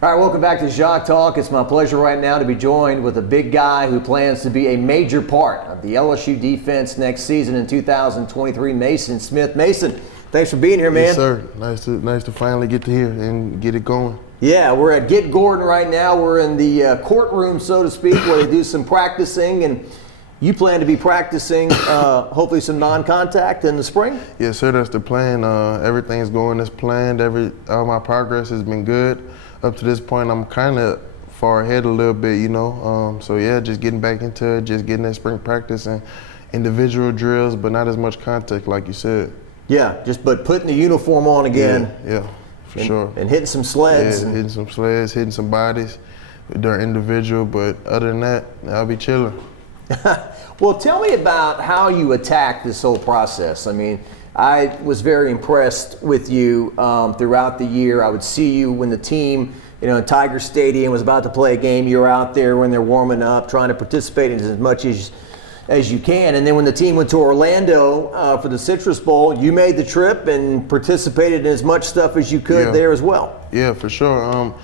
All right, welcome back to Jacques Talk. It's my pleasure right now to be joined with a big guy who plans to be a major part of the LSU defense next season in 2023, Maason Smith. Maason, thanks for being here, man. Yes, sir. Nice to finally get to here and get it going. Yeah, we're at Get Gordon right now. We're in the courtroom, so to speak, where they do some practicing, and you plan to be practicing hopefully some non-contact in the spring? Yes, sir. That's the plan. Everything's going as planned. All my progress has been good. Up to this point, I'm kind of far ahead a little bit, you know. So yeah, just getting back into it, just getting that spring practice and individual drills, but not as much contact like you said. Yeah, but putting the uniform on again. Yeah, for sure. And hitting some sleds. Yeah, hitting some sleds, hitting some bodies during individual, but other than that, I'll be chilling. Well, tell me about how you attack this whole process. I mean, I was very impressed with you throughout the year. I would see you when the team, in Tiger Stadium was about to play a game. You were out there when they're warming up, trying to participate in as much as you can. And then when the team went to Orlando for the Citrus Bowl, you made the trip and participated in as much stuff as you could there as well. Yeah, for sure.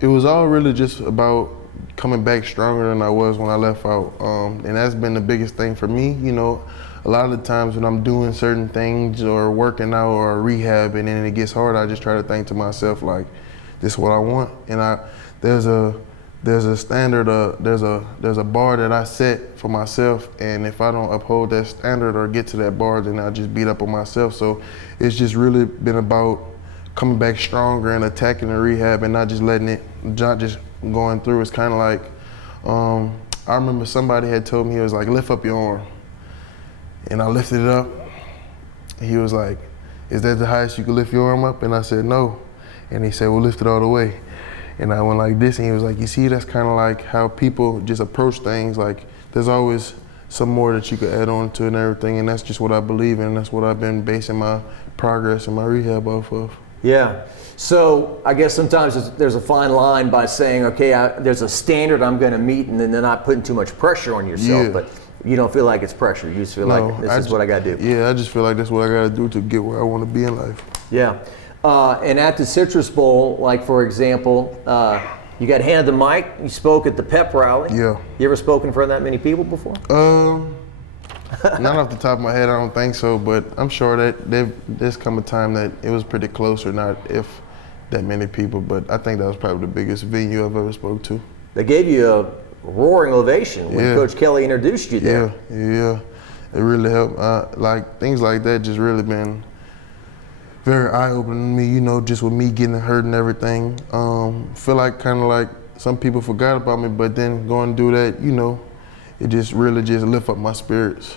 It was all really just about coming back stronger than I was when I left out. And that's been the biggest thing for me. A lot of the times when I'm doing certain things or working out or rehab and then it gets hard, I just try to think to myself like, this is what I want. And there's a standard, there's a bar that I set for myself, and if I don't uphold that standard or get to that bar, then I just beat up on myself. So it's just really been about coming back stronger and attacking the rehab and not just going through. It's kind of like, I remember somebody had told me, he was like, lift up your arm. And I lifted it up. He was like, is that the highest you can lift your arm up? And I said, no. And he said, well, lift it all the way. And I went like this, and he was like, you see, that's kind of like how people just approach things. Like, there's always some more that you could add on to and everything, and that's just what I believe in. That's what I've been basing my progress and my rehab off of. Yeah. So I guess sometimes there's a fine line by saying, okay, there's a standard I'm going to meet, and then they're not putting too much pressure on yourself. Yeah. But you don't feel like it's pressure. You just feel like this is what I got to do. Yeah, I just feel like that's what I got to do to get where I want to be in life. Yeah. And at the Citrus Bowl, like for example, you got handed the mic. You spoke at the pep rally. Yeah. You ever spoken in front of that many people before? Not off the top of my head, I don't think so. But I'm sure that there's come a time that it was pretty close, or not if that many people. But I think that was probably the biggest venue I've ever spoke to. They gave you a roaring ovation when Coach Kelly introduced you there. Yeah. It really helped. Like things like that just really been very eye-opening to me, just with me getting hurt and everything. Feel like kind of like some people forgot about me, but then going to do that, it just really just lift up my spirits.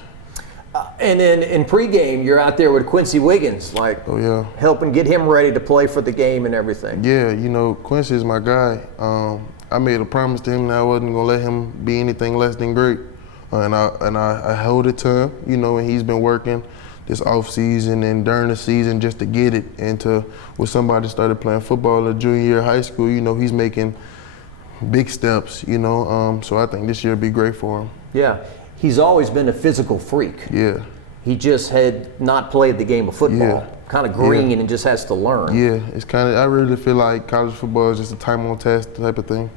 And then in pregame, you're out there with Quincy Wiggins, helping get him ready to play for the game and everything. Yeah, Quincy is my guy. I made a promise to him that I wasn't gonna let him be anything less than great, and I held it to him. And he's been working this off season and during the season just to get it. And when somebody started playing football in junior year of high school, he's making big steps. So I think this year will be great for him. Yeah, he's always been a physical freak. Yeah. He just had not played the game of football. Kind of green and just has to learn. Yeah, it's kind of. I really feel like college football is just a time on test type of thing.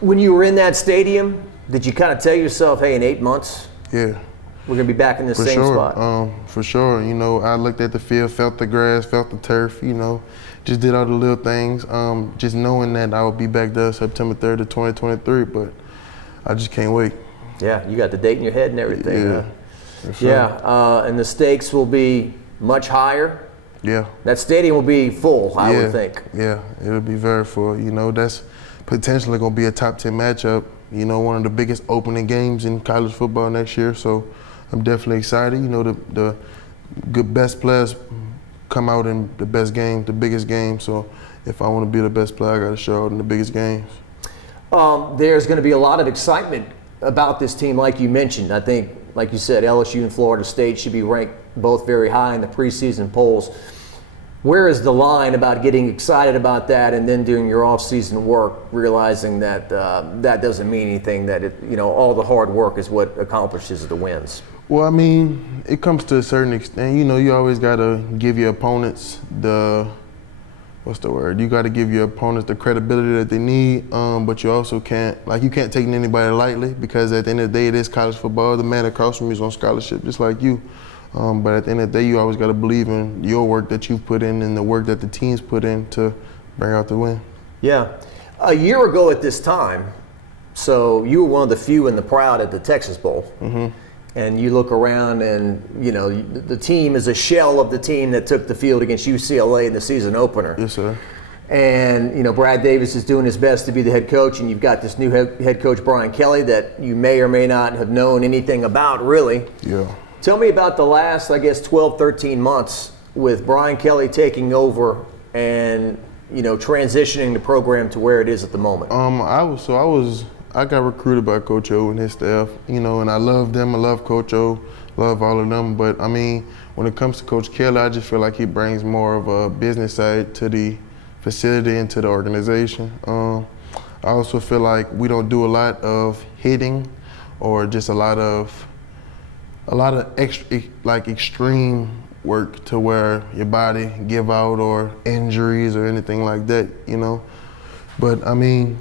When you were in that stadium, did you kind of tell yourself, hey, in 8 months, we're gonna be back in the same spot? For sure. I looked at the field, felt the grass, felt the turf. Just did all the little things. Just knowing that I would be back there September 3rd of 2023, but I just can't wait. Yeah, you got the date in your head and everything. Yeah. Sure. Yeah, and the stakes will be much higher. Yeah. That stadium will be full, I would think. Yeah, it'll be very full. That's potentially going to be a top 10 matchup. One of the biggest opening games in college football next year. So I'm definitely excited. The good best players come out in the best game, the biggest game. So if I want to be the best player, I got to show out in the biggest games. There's going to be a lot of excitement about this team, like you mentioned. I think, like you said, LSU and Florida State should be ranked both very high in the preseason polls. Where is the line about getting excited about that and then doing your off-season work, realizing that that doesn't mean anything, that all the hard work is what accomplishes the wins? Well, I mean, it comes to a certain extent. You always got to give your opponents the what's the word? You got to give your opponents the credibility that they need, but you also can't take anybody lightly, because at the end of the day, it is college football. The man across from you is on scholarship, just like you. But at the end of the day, you always got to believe in your work that you've put in and the work that the team's put in to bring out the win. Yeah. A year ago at this time, so you were one of the few in the crowd at the Texas Bowl. Mm-hmm. And you look around and, you know, the team is a shell of the team that took the field against UCLA in the season opener. Yes, sir. And, you know, Brad Davis is doing his best to be the head coach, and you've got this new head coach, Brian Kelly, that you may or may not have known anything about, really. Yeah. Tell me about the last, I guess, 12, 13 months with Brian Kelly taking over and, you know, transitioning the program to where it is at the moment. I got recruited by Coach O and his staff, you know, and I love them. I love Coach O, love all of them. But I mean, when it comes to Coach Kelly, I just feel like he brings more of a business side to the facility and to the organization. I also feel like we don't do a lot of hitting or just a lot of extreme work to where your body give out or injuries or anything like that, you know. But I mean,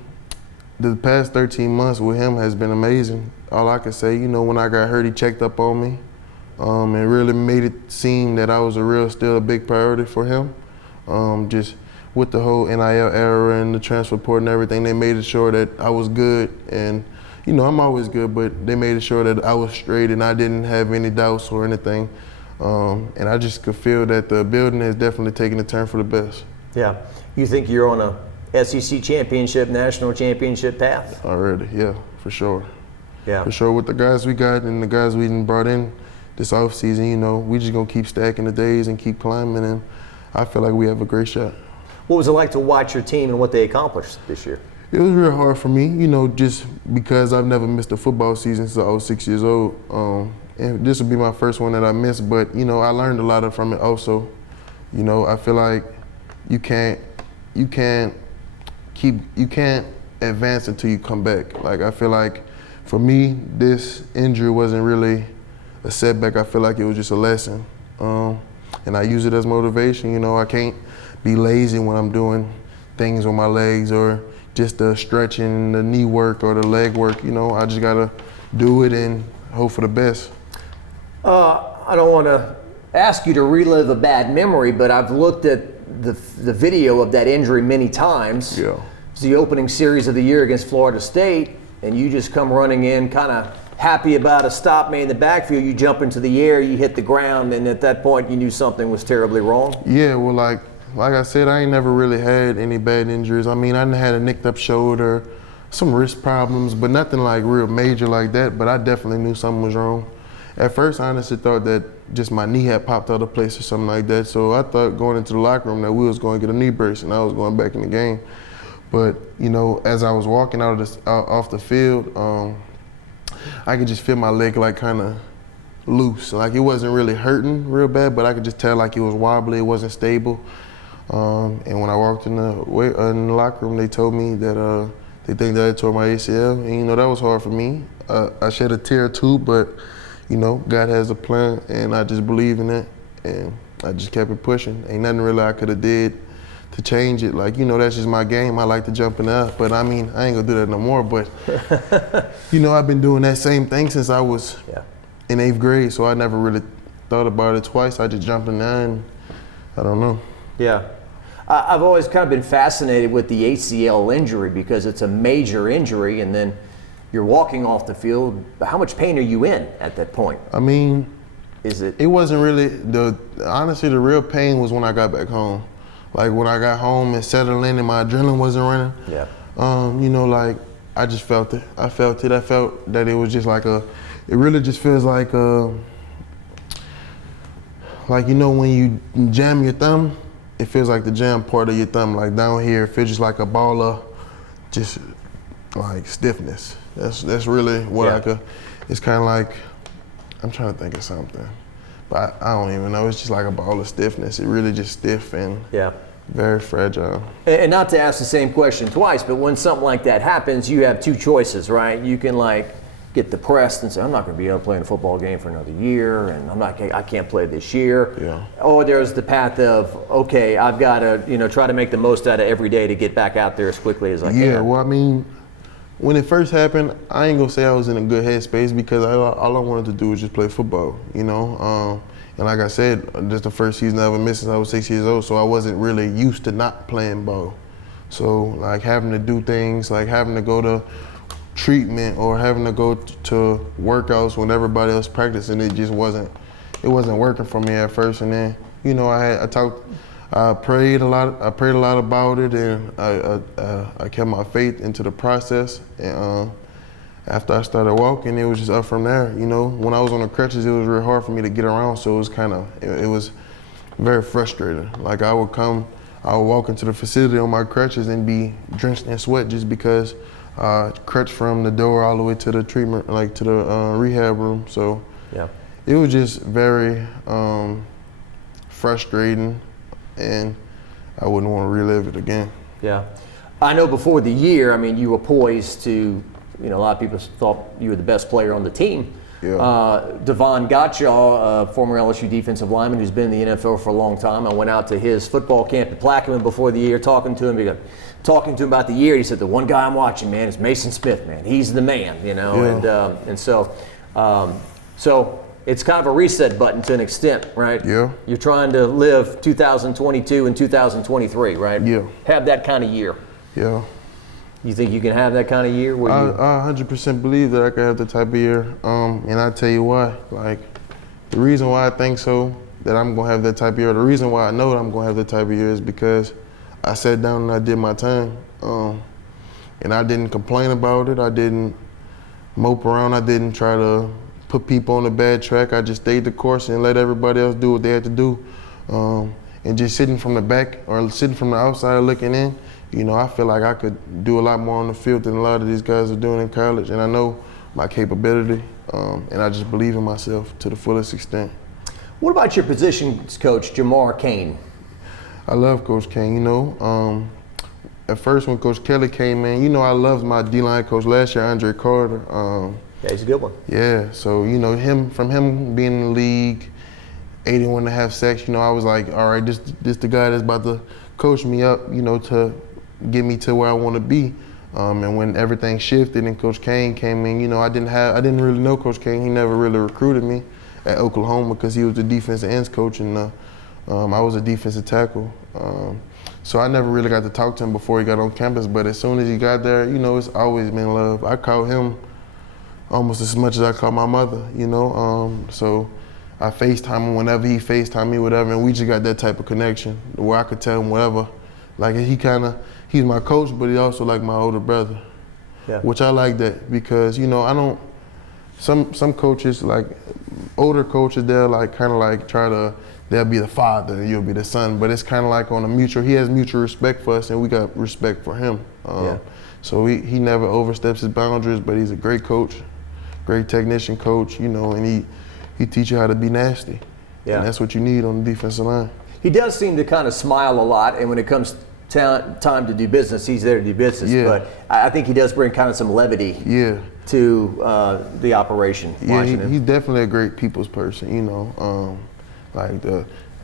the past 13 months with him has been amazing. All I can say, you know, when I got hurt, he checked up on me and really made it seem that I was still a big priority for him. Just with the whole NIL era and the transfer portal and everything, they made it sure that I was good. And, you know, I'm always good, but they made it sure that I was straight and I didn't have any doubts or anything. And I just could feel that the building has definitely taken a turn for the best. Yeah. You think you're on a SEC championship, national championship path? Already, yeah, for sure. Yeah. For sure, with the guys we got and the guys we brought in this offseason, you know, we just gonna keep stacking the days and keep climbing, and I feel like we have a great shot. What was it like to watch your team and what they accomplished this year? It was real hard for me, you know, just because I've never missed a football season since I was 6 years old. And this will be my first one that I missed, but, you know, I learned a lot from it also. You know, I feel like you can't advance until you come back. Like, I feel like for me, this injury wasn't really a setback. I feel like it was just a lesson. And I use it as motivation. You know, I can't be lazy when I'm doing things with my legs or just the stretching, the knee work or the leg work. You know, I just gotta do it and hope for the best. I don't want to ask you to relive a bad memory, but I've looked at the video of that injury many times. Yeah. It's the opening series of the year against Florida State, and you just come running in kind of happy about a stop made in the backfield. You jump into the air, you hit the ground, and at that point you knew something was terribly wrong. Yeah, well, like I said, I ain't never really had any bad injuries. I mean, I had a nicked up shoulder, some wrist problems, but nothing like real major like that, but I definitely knew something was wrong. At first, I honestly thought that just my knee had popped out of place or something like that, so I thought going into the locker room that we was going to get a knee brace and I was going back in the game. But, you know, as I was walking off the field, I could just feel my leg like kind of loose. Like it wasn't really hurting real bad, but I could just tell like it was wobbly, it wasn't stable. And when I walked in the locker room, they told me that they think that I tore my ACL, and you know that was hard for me. I shed a tear too, but you know God has a plan, and I just believe in it, and I just kept it pushing. Ain't nothing really I could have did to change it. Like, you know, that's just my game. I like to jump in the air, but I mean, I ain't gonna do that no more. But you know, I've been doing that same thing since I was in 8th grade, so I never really thought about it twice. I just jumped in there, and I don't know. Yeah. I've always kind of been fascinated with the ACL injury because it's a major injury, and then you're walking off the field. How much pain are you in at that point? I mean, it wasn't really honestly the real pain was when I got back home. Like when I got home and settled in and my adrenaline wasn't running. Yeah. You know, like I just felt it. I felt that it was just like it really just feels like you know when you jam your thumb, it feels like the jam part of your thumb, like down here, it feels just like a ball of just like stiffness. That's really what it's kind of like, I'm trying to think of something, but I don't even know. It's just like a ball of stiffness. It really just stiff and very fragile. And not to ask the same question twice, but when something like that happens, you have two choices, right? You can like get depressed and say, I'm not going to be able to play in a football game for another year, and I can't play this year. Yeah. Or there's the path of, okay, I've got to, try to make the most out of every day to get back out there as quickly as I can. Yeah, well, I mean, when it first happened, I ain't gonna say I was in a good headspace because all I wanted to do was just play football, And like I said, just the first season I ever missed since I was 6 years old, so I wasn't really used to not playing ball. So like having to do things, like having to go to treatment or having to go to workouts when everybody else practicing, it wasn't working for me at first. And then, I prayed a lot about it, and I kept my faith into the process. And after I started walking, it was just up from there. When I was on the crutches, it was real hard for me to get around, so it was very frustrating. Like I would walk into the facility on my crutches and be drenched in sweat just because crutch from the door all the way to the treatment, like to the rehab room. So yeah, it was just very frustrating, and I wouldn't want to relive it again. Yeah, I know before the year, you were poised to, a lot of people thought you were the best player on the team. Yeah. Devon Gottschall, former LSU defensive lineman who's been in the NFL for a long time. I went out to his football camp at Plaquemine before the year, talking to him about the year. He said, the one guy I'm watching, man, is Maason Smith, man. He's the man, Yeah. And so it's kind of a reset button to an extent, right? Yeah. You're trying to live 2022 and 2023, right? Yeah. Have that kind of year. Yeah. You think you can have that kind of year? I 100% believe that I can have that type of year. And I tell you why. Like, the reason why I think so, that I'm going to have that type of year, the reason why I know that I'm going to have that type of year is because I sat down and I did my time. And I didn't complain about it. I didn't mope around. I didn't try to put people on a bad track. I just stayed the course and let everybody else do what they had to do. And just sitting from the back or sitting from the outside looking in, I feel like I could do a lot more on the field than a lot of these guys are doing in college. And I know my capability, and I just believe in myself to the fullest extent. What about your positions coach, Jamar Cain? I love Coach Cain. At first when Coach Kelly came in, I loved my D-line coach last year, Andre Carter. Yeah, he's a good one. Yeah, so from him being in the league, 81.5 sacks, I was like, all right, this the guy that's about to coach me up, to get me to where I want to be. And when everything shifted and Coach Cain came in, I didn't really know Coach Cain. He never really recruited me at Oklahoma because he was the defensive ends coach, and I was a defensive tackle. So I never really got to talk to him before he got on campus. But as soon as he got there, it's always been love. I call him almost as much as I call my mother, So I FaceTime him whenever he FaceTime me, whatever, and we just got that type of connection where I could tell him whatever. Like he's my coach, but he also like my older brother. Yeah. Which I like that because, some coaches, like older coaches, they'll they'll be the father and you'll be the son, but it's kind of like on a mutual, he has mutual respect for us and we got respect for him. So he never oversteps his boundaries, but he's a great coach, great technician coach, and he teach you how to be nasty. Yeah. And that's what you need on the defensive line. He does seem to kind of smile a lot, and when it comes time to do business, he's there to do business. Yeah. But I think he does bring kind of some levity to the operation. Yeah, he's definitely a great people's person,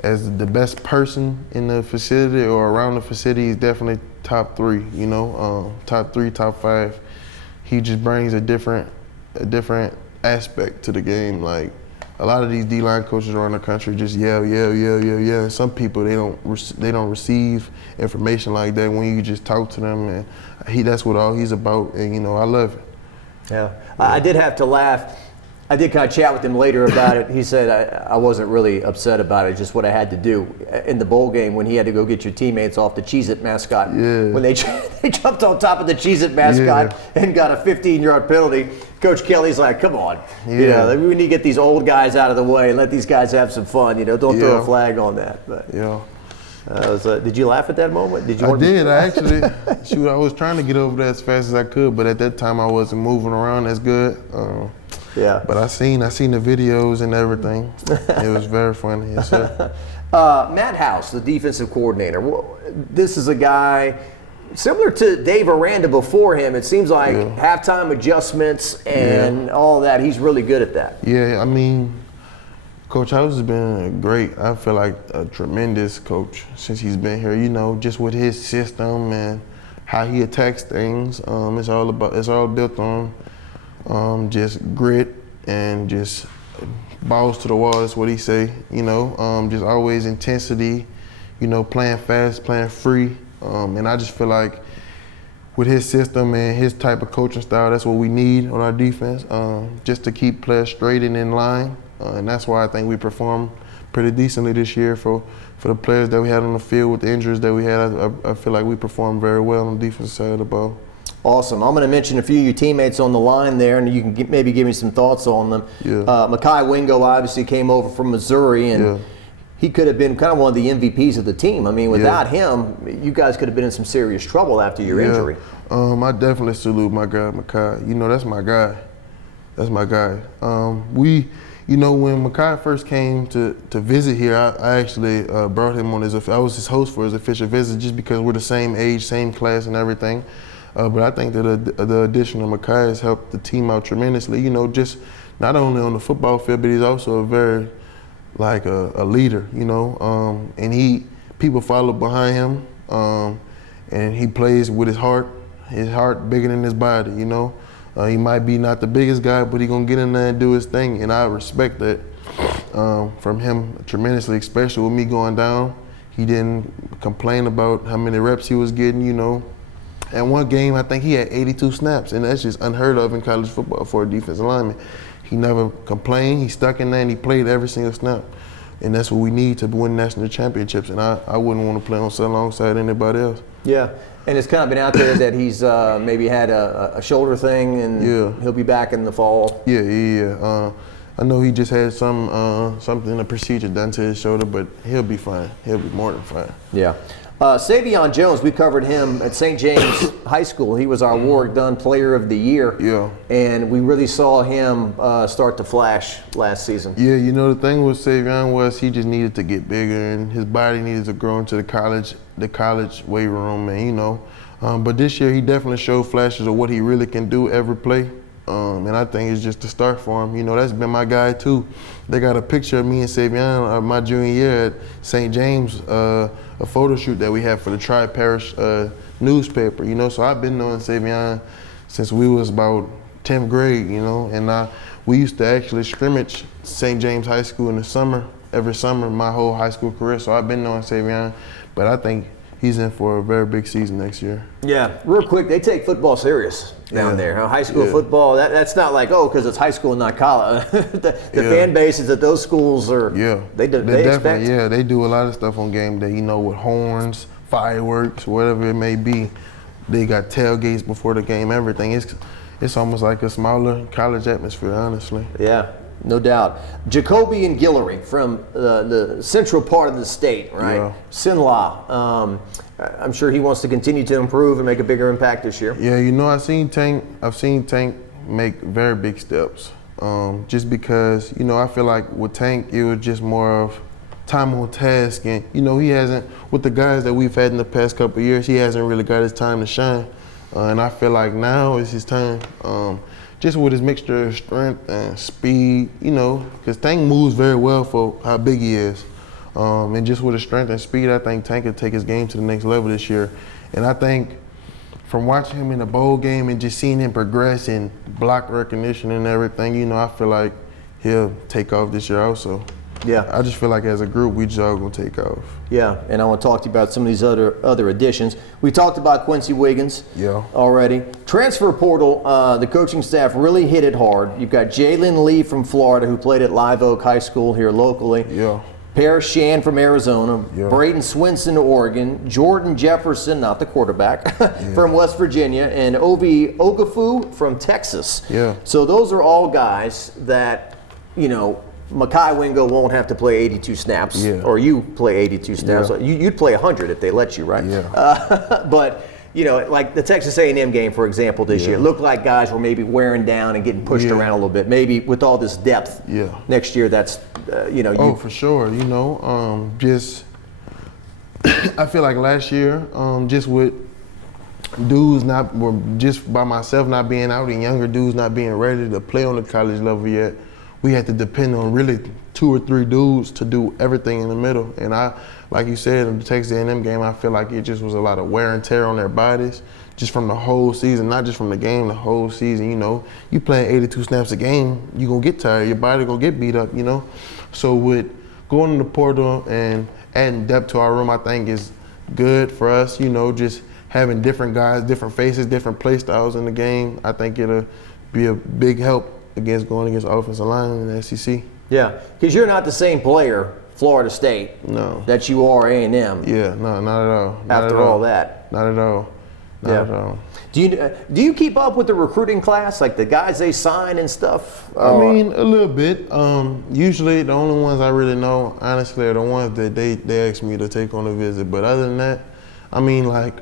as the best person in the facility or around the facility, he's definitely top three, top 3, top 5. He just brings a different aspect to the game. Like a lot of these D-line coaches around the country just yell. And some people they don't receive information like that when you just talk to them, and that's what all he's about, and I love it. Yeah, I did have to laugh. I did kind of chat with him later about it. He said I wasn't really upset about it, just what I had to do in the bowl game when he had to go get your teammates off the Cheez-It mascot. Yeah. When they jumped on top of the Cheez-It mascot and got a 15-yard penalty. Coach Kelly's like, come on, we need to get these old guys out of the way and let these guys have some fun. Don't throw a flag on that. But did you laugh at that moment? I did. I actually, I was trying to get over that as fast as I could, but at that time I wasn't moving around as good. But I seen the videos and everything. It was very funny. Yes, sir. Matt House, the defensive coordinator. This is a guy similar to Dave Aranda before him, it seems like halftime adjustments and all that. He's really good at that. Yeah, I mean, Coach House has been great. I feel like a tremendous coach since he's been here. You know, just with his system and how he attacks things. It's all built on just grit and just balls to the wall. That's what he say. You know, just always intensity. You know, playing fast, playing free. And I just feel like with his system and his type of coaching style, that's what we need on our defense, just to keep players straight and in line. And that's why I think we performed pretty decently this year for the players that we had on the field with the injuries that we had. I feel like we performed very well on the defensive side of the ball. Awesome. I'm going to mention a few of your teammates on the line there, and you can maybe give me some thoughts on them. Yeah. Mekhi Wingo obviously came over from Missouri, and he could have been kind of one of the MVPs of the team. I mean, without him, you guys could have been in some serious trouble after your injury. I definitely salute my guy, Mekhi. You know, that's my guy. That's my guy. You know, when Mekhi first came to visit here, I actually brought him on I was his host for his official visit just because we're the same age, same class and everything. But I think that the addition of Mekhi has helped the team out tremendously. You know, just not only on the football field, but he's also a very a leader, you know, and people follow behind him, and he plays with his heart bigger than his body, you know. He might be not the biggest guy, but he's gonna get in there and do his thing, and I respect that from him tremendously, especially with me going down. He didn't complain about how many reps he was getting, you know. And one game, I think he had 82 snaps, and that's just unheard of in college football for a defensive lineman. He never complained. He stuck in there and he played every single snap. And that's what we need to win national championships. And I wouldn't want to play alongside anybody else. Yeah, and it's kind of been out there that he's maybe had a shoulder thing, and he'll be back in the fall. Yeah. I know he just had a procedure done to his shoulder, but he'll be fine. He'll be more than fine. Yeah. Savion Jones, we covered him at St. James High School. He was our Warwick Dunn Player of the Year. Yeah. And we really saw him start to flash last season. Yeah, you know, the thing with Savion was he just needed to get bigger, and his body needed to grow into the college weight room, and you know. But this year he definitely showed flashes of what he really can do every play. And I think it's just a start for him. You know, that's been my guy too. They got a picture of me and Savion my junior year at St. James, a photo shoot that we had for the Tri-Parish newspaper, you know. So I've been knowing Savion since we was about 10th grade, you know. And we used to actually scrimmage St. James High School in the summer, every summer, my whole high school career. So I've been knowing Savion, but I think he's in for a very big season next year. Yeah, real quick, they take football serious down there. High school football, that's not like, because it's high school and not college. the fan bases at those schools are, they expect. Yeah, they do a lot of stuff on game day, you know, with horns, fireworks, whatever it may be. They got tailgates before the game, everything. It's almost like a smaller college atmosphere, honestly. Yeah. No doubt. Jacoby and Guillory from the central part of the state, right? Yeah. Sinlaw. I'm sure he wants to continue to improve and make a bigger impact this year. Yeah, you know, I've seen Tank make very big steps. Just because, you know, I feel like with Tank, it was just more of time on task. And, you know, he hasn't, with the guys that we've had in the past couple of years, he hasn't really got his time to shine. And I feel like now is his time. Just with his mixture of strength and speed, you know, because Tank moves very well for how big he is. And just with his strength and speed, I think Tank can take his game to the next level this year. And I think from watching him in the bowl game and just seeing him progress in block recognition and everything, you know, I feel like he'll take off this year also. Yeah. I just feel like as a group, we just all gonna take off. Yeah, and I want to talk to you about some of these other additions. We talked about Quincy Wiggins already. Transfer portal, the coaching staff really hit it hard. You've got Jalen Lee from Florida, who played at Live Oak High School here locally. Yeah. Paris Shan from Arizona, Braden Swinson, Oregon, Jordan Jefferson, not the quarterback, from West Virginia, and Ovi Okafu from Texas. Yeah. So those are all guys that, you know, Mekhi Wingo won't have to play 82 snaps, or you play 82 snaps. Yeah. You'd play 100 if they let you, right? Yeah. But, you know, like the Texas A&M game, for example, this year, it looked like guys were maybe wearing down and getting pushed around a little bit. Maybe with all this depth next year, that's, you know. Oh, for sure. You know, just I feel like last year, just with dudes were just by myself not being out and younger dudes not being ready to play on the college level yet, we had to depend on really 2 or 3 dudes to do everything in the middle. And like you said, in the Texas A&M game, I feel like it just was a lot of wear and tear on their bodies, just from the whole season, not just from the game, the whole season. You know, you playing 82 snaps a game, you gonna get tired, your body gonna get beat up, you know? So with going in the portal and adding depth to our room, I think is good for us, you know, just having different guys, different faces, different play styles in the game. I think it'll be a big help going against offensive linemen in the SEC. Yeah, because you're not the same player, Florida State, that you are A&M. Yeah, no, not at all. After all that. Not at all. Not at all. Do you keep up with the recruiting class, like the guys they sign and stuff? I mean, a little bit. Usually the only ones I really know, honestly, are the ones that they ask me to take on a visit. But other than that, I mean, like,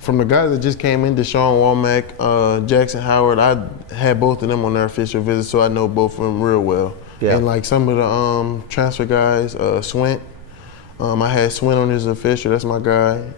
from the guys that just came in, Deshaun Womack, Jackson Howard, I had both of them on their official visit, so I know both of them real well. Yeah. And like some of the transfer guys, Swint, I had Swint on his official, that's my guy.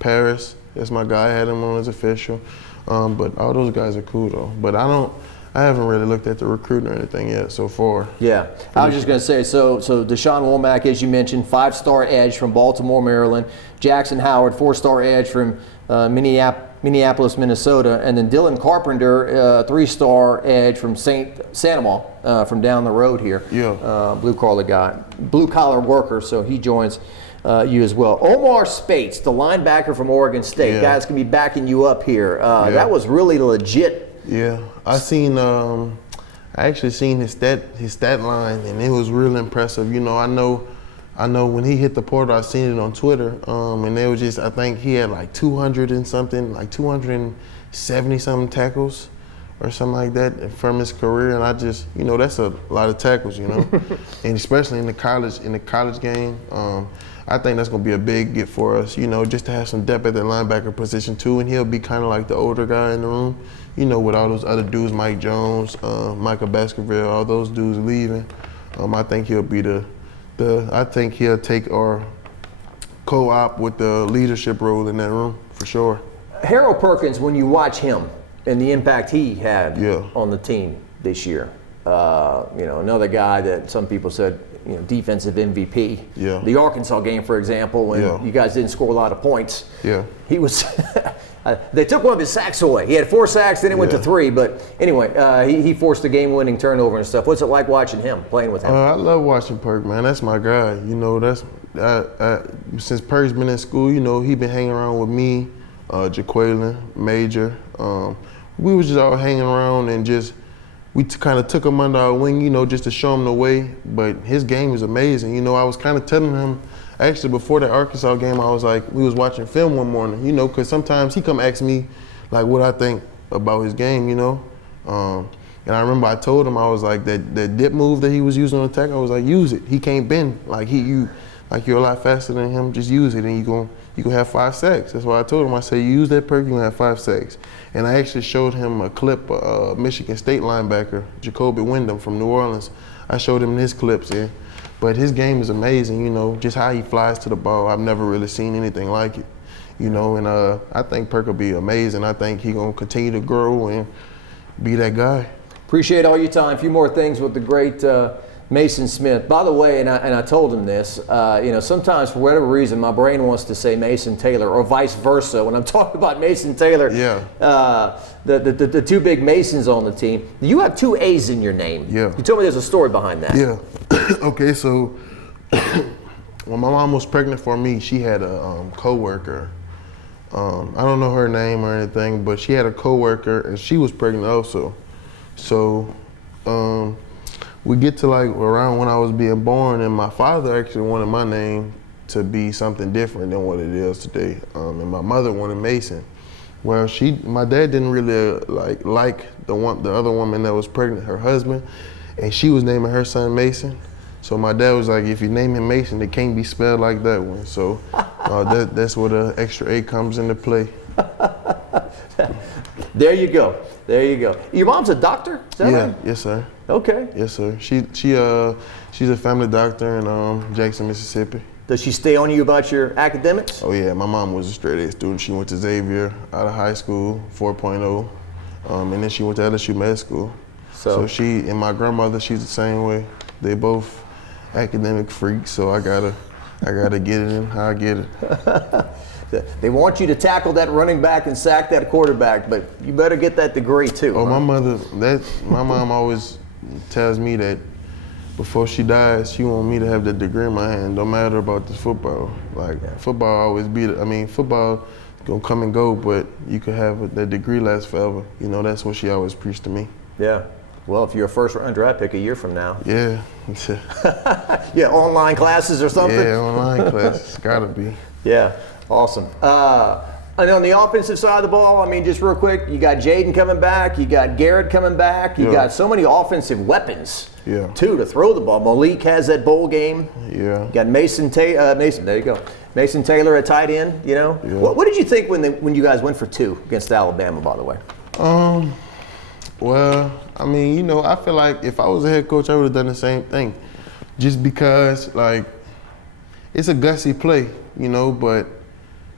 Paris, that's my guy, I had him on his official. But all those guys are cool though. But I haven't really looked at the recruiting or anything yet so far. Yeah, I was just going to say, so Deshaun Womack, as you mentioned, 5-star edge from Baltimore, Maryland. Jackson Howard, 4-star edge from Minneapolis, Minnesota. And then Dylan Carpenter, 3-star edge from Sandoval, from down the road here. Yeah. Blue collar worker, so he joins you as well. Omar Spates, the linebacker from Oregon State. Yeah. Guys can be backing you up here. That was really legit. Yeah, I actually seen his stat line, and it was real impressive. You know, I know when he hit the portal, I seen it on Twitter, and it was just, I think he had like 200 and something, like 270 something tackles or something like that from his career, and I just, you know, that's a lot of tackles, you know, and especially in the college game. I think that's going to be a big get for us, you know, just to have some depth at the linebacker position too, and he'll be kind of like the older guy in the room, you know, with all those other dudes, Mike Jones, Michael Baskerville, all those dudes leaving. I think he'll be I think he'll take our co-op with the leadership role in that room for sure. Harold Perkins, when you watch him and the impact he had on the team this year, you know, another guy that some people said, you know, defensive MVP. Yeah. The Arkansas game, for example, when you guys didn't score a lot of points. Yeah. He was. They took one of his sacks away. He had 4 sacks, then it went to 3. But anyway, he forced a game-winning turnover and stuff. What's it like watching him, playing with him? I love watching Perk, man. That's my guy. You know, that's since Perk's been in school, you know, he been hanging around with me, JACQUES, Major. We was just all hanging around and just. We kind of took him under our wing, you know, just to show him the way. But his game is amazing. You know, I was kind of telling him, actually, before that Arkansas game, I was like, we was watching film one morning, you know, because sometimes he come ask me, like, what I think about his game, you know. And I remember I told him, I was like, that dip move that he was using on attack, I was like, use it. He can't bend. Like, you're a lot faster than him. Just use it, and you gonna have 5 sacks. That's why I told him. I said, use that Perk, you're gonna have 5 sacks. And I actually showed him a clip, Michigan State linebacker, Jacoby Wyndham from New Orleans. I showed him his clips, but his game is amazing, you know, just how he flies to the ball. I've never really seen anything like it, you know, and I think Perk will be amazing. I think he's gonna continue to grow and be that guy. Appreciate all your time. A few more things with the great Maason Smith. By the way, and I told him this, you know, sometimes for whatever reason my brain wants to say Mason Taylor or vice versa when I'm talking about Mason Taylor. Yeah. The 2 big Masons on the team. You have 2 A's in your name. Yeah. You told me there's a story behind that. Yeah. Okay, so when my mom was pregnant for me, she had a coworker. I don't know her name or anything, but she had a coworker and she was pregnant also. So we get to like around when I was being born, and my father actually wanted my name to be something different than what it is today. And my mother wanted Mason. Well, my dad didn't really like the other woman that was pregnant, her husband, and she was naming her son Mason. So my dad was like, if you name him Mason, it can't be spelled like that one. So that's where the extra A comes into play. There you go. There you go. Your mom's a doctor? Is that right? Yes, sir. Okay. Yes, sir. She's a family doctor in Jackson, Mississippi. Does she stay on you about your academics? Oh yeah, my mom was a straight A student. She went to Xavier out of high school, 4.0, and then she went to LSU Med School. So she and my grandmother, she's the same way. They both academic freaks, so I gotta get it in how I get it. They want you to tackle that running back and sack that quarterback, but you better get that degree too. Oh, huh? my mom always tells me that before she dies, she want me to have the degree in my hand, no matter about the football. Like football always football gonna come and go, but you could have that degree last forever. You know, that's what she always preached to me. Yeah. Well, if you're a first-round draft pick a year from now. Yeah. Yeah, online classes or something? Yeah, online classes, gotta be. Yeah, awesome. And on the offensive side of the ball, I mean, just real quick, you got Jaden coming back, you got Garrett coming back, you got so many offensive weapons, too, to throw the ball. Malik has that bowl game. Yeah. You got Maason there you go. Maason Taylor at tight end, you know? Yeah. What did you think when you guys went for 2 against Alabama, by the way? Well, I mean, you know, I feel like if I was a head coach, I would have done the same thing. Just because, like, it's a gutsy play, you know, but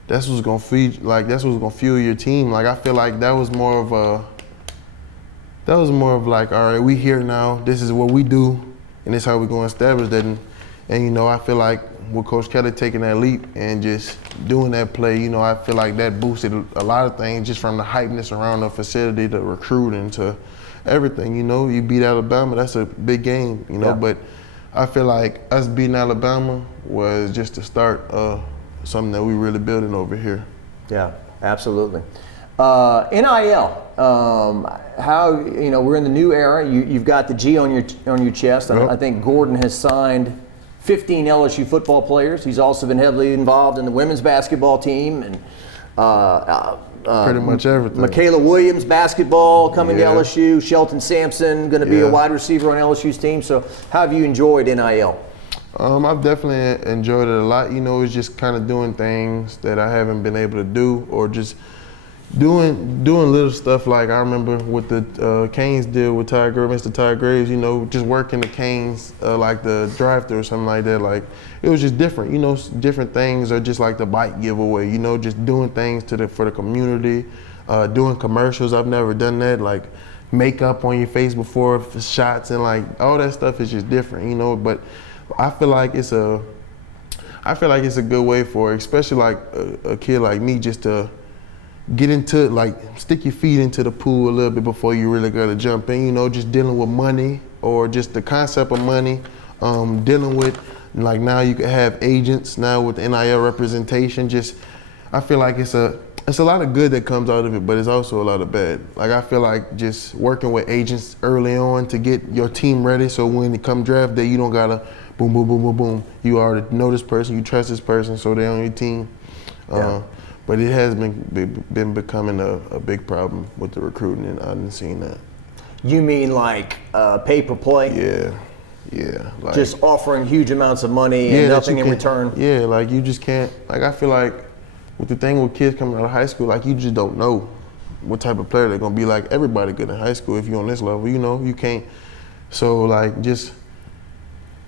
that's what's gonna feed, like, that's what's gonna fuel your team. Like, I feel like that was more of like, all right, we here now, this is what we do, and this is how we're gonna establish that. And you know, I feel like with Coach Kelly taking that leap and just doing that play, you know, I feel like that boosted a lot of things, just from the hypeness around the facility to recruiting to everything. You know, you beat Alabama, that's a big game, you know, but I feel like us beating Alabama was just the start of something that we really building over here. Yeah, absolutely. NIL, how, you know, we're in the new era. You've got the G on your chest. Yep. I think Gordon has signed 15 LSU football players. He's also been heavily involved in the women's basketball team and pretty much everything. Michaela Williams basketball coming to LSU. Shelton Sampson going to be a wide receiver on LSU's team. So how have you enjoyed NIL? I've definitely enjoyed it a lot. You know, it's just kind of doing things that I haven't been able to do, or just doing little stuff. Like I remember with the Canes deal with Mr. Ty Graves, you know, just working the Canes like the drive-thru or something like that. Like it was just different, you know, different things, or just like the bike giveaway, you know, just doing things for the community, doing commercials. I've never done that, like makeup on your face before shots, and like all that stuff is just different, you know. But I feel like it's a good way for, especially like a kid like me, just to get into, like, stick your feet into the pool a little bit before you really got to jump in, you know, just dealing with money, or just the concept of money, dealing with, like, now you can have agents now with the NIL representation. Just, I feel like it's a lot of good that comes out of it, but it's also a lot of bad. Like, I feel like just working with agents early on to get your team ready, so when it come draft day, you don't got to boom, boom, boom, boom, boom. You already know this person, you trust this person, so they're on your team. But it has been becoming a big problem with the recruiting, and I didn't see that. You mean like pay per play? Yeah. Like, just offering huge amounts of money and nothing in return? Yeah, like you just can't, like I feel like with the thing with kids coming out of high school, like you just don't know what type of player they're gonna be. Like everybody good in high school if you're on this level, you know, you can't. So like just,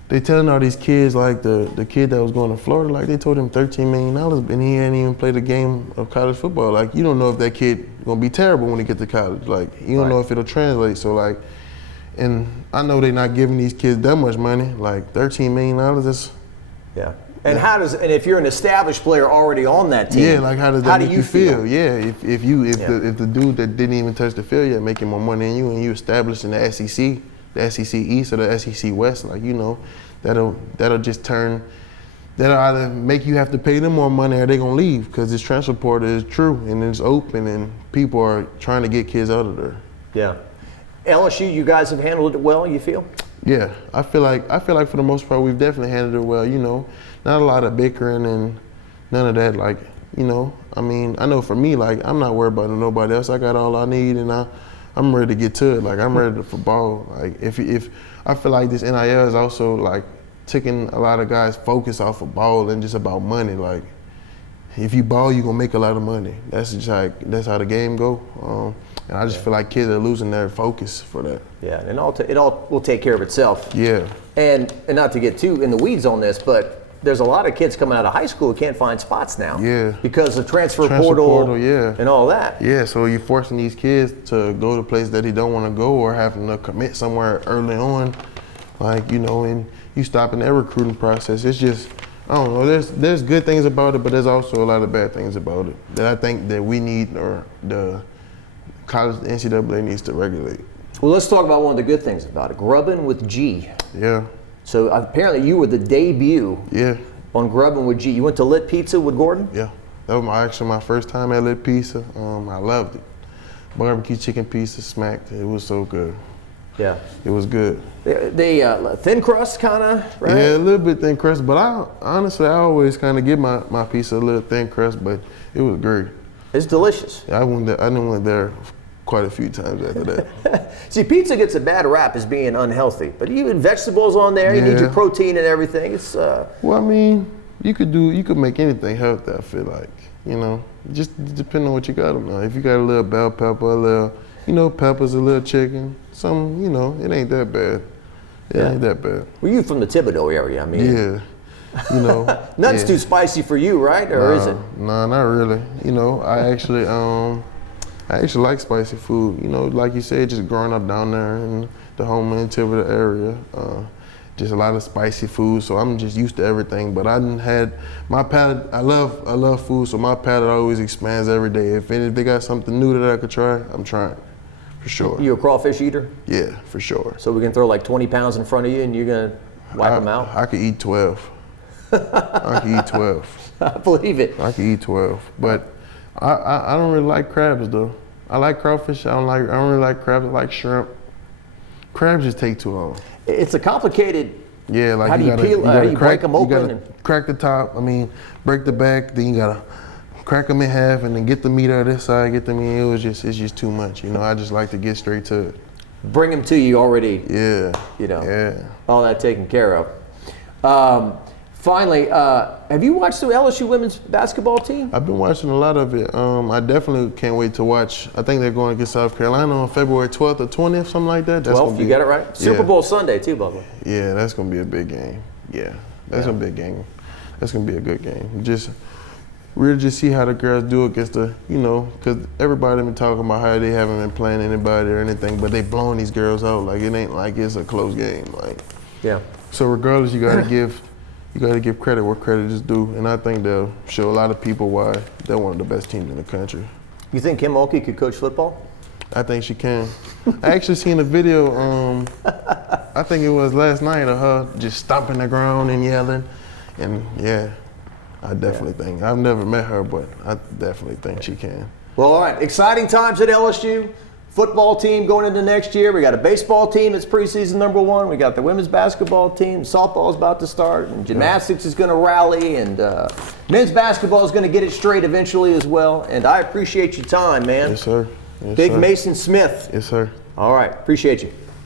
they telling all these kids, like the kid that was going to Florida, like they told him $13 million and he hadn't even played a game of college football. Like you don't know if that kid gonna be terrible when he get to college. Like you don't know if it'll translate. So like, and I know they're not giving these kids that much money, like $13 million, that's. Yeah. And and if you're an established player already on that team, like how does that make you feel? Yeah, if the dude that didn't even touch the field yet making more money than you, and you established in the SEC, the SEC East or the SEC West, like, you know, that'll just turn, that'll either make you have to pay them more money or they're gonna leave, because this transfer portal is true and it's open and people are trying to get kids out of there. Yeah. LSU, you guys have handled it well, you feel? Yeah, I feel like for the most part we've definitely handled it well, you know. Not a lot of bickering and none of that, like, you know, I mean, I know for me, like, I'm not worried about nobody else. I got all I need and I'm ready to get to it. Like, I'm ready for ball. Like, if I feel like this NIL is also like taking a lot of guys' focus off of ball and just about money. Like, if you ball, you're gonna make a lot of money. That's just that's how the game go. And I just feel like kids are losing their focus for that. Yeah, and it all will take care of itself. Yeah. And not to get too in the weeds on this, but there's a lot of kids coming out of high school who can't find spots now. Yeah. Because of transfer portal yeah. and all that. Yeah, so you're forcing these kids to go to places that they don't want to go, or having to commit somewhere early on, like, you know, and you stopping their recruiting process. It's just, I don't know, there's good things about it, but there's also a lot of bad things about it that I think that we need, or the college, the NCAA needs to regulate. Well, let's talk about one of the good things about it. Grubbing with G. Yeah. So apparently you were the debut on Grubbing with G. You went to Lit Pizza with Gordon? Yeah. That was actually my first time at Lit Pizza. I loved it. Barbecue chicken pizza smacked. It was so good. Yeah. It was good. They thin crust kind of, right? Yeah, a little bit thin crust, but honestly, I always kind of give my pizza a little thin crust, but it was great. It's delicious. I didn't went there quite a few times after that. See, pizza gets a bad rap as being unhealthy, but you had vegetables on there. You need your protein and everything. It's well, I mean, you could make anything healthy. I feel like, you know, just depending on what you got on there. If you got a little bell pepper, a little, you know, peppers, a little chicken, some, you know, it ain't that bad. It ain't that bad. Well, you from the Thibodeau area, I mean. Yeah. You know, nothing's too spicy for you, right? Or is it? No, not really. You know, I actually like spicy food. You know, like you said, just growing up down there in the Homeland Thibodeau area, just a lot of spicy food. So I'm just used to everything. But I didn't had my palate. I love food, so my palate always expands every day. If they got something new that I could try, I'm trying, for sure. You a crawfish eater? Yeah, for sure. So we can throw like 20 pounds in front of you, and you're gonna wipe them out? I could eat 12. I can eat 12. I believe it. I can eat 12, but I don't really like crabs though. I like crawfish. I don't really like crabs. I like shrimp. Crabs just take too long. It's a complicated. Yeah, like how do you peel? How do you break them open? You gotta crack the top. I mean, break the back. Then you gotta crack them in half, and then get the meat out of this side. Get them in. It's just too much. You know, I just like to get straight to it. Bring them to you already. Yeah. You know. Yeah. All that taken care of. Finally, have you watched the LSU women's basketball team? I've been watching a lot of it. I definitely can't wait to watch. I think they're going against South Carolina on February 12th or 20th, something like that. 12th, you got it right? Super Bowl Sunday too, by the way. Yeah, that's going to be a big game. Yeah, that's going to be a game. That's going to be a good game. Just really just see how the girls do against the, you know, because everybody been talking about how they haven't been playing anybody or anything, but they blowing these girls out. Like, it ain't like it's a close game. Like, yeah. So regardless, you got to give credit where credit is due, and I think they'll show a lot of people why they're one of the best teams in the country. You think Kim Mulkey could coach football? I think she can. I actually seen a video, I think it was last night, of her just stomping the ground and yelling, and yeah, I definitely think. I've never met her, but I definitely think she can. Well, all right, exciting times at LSU. Football team going into next year. We got a baseball team that's preseason #1. We got the women's basketball team. Softball is about to start, and gymnastics is going to rally, and men's basketball is going to get it straight eventually as well. And I appreciate your time, man. Yes, sir. Yes, Big sir. Maason Smith. Yes, sir. All right, appreciate you.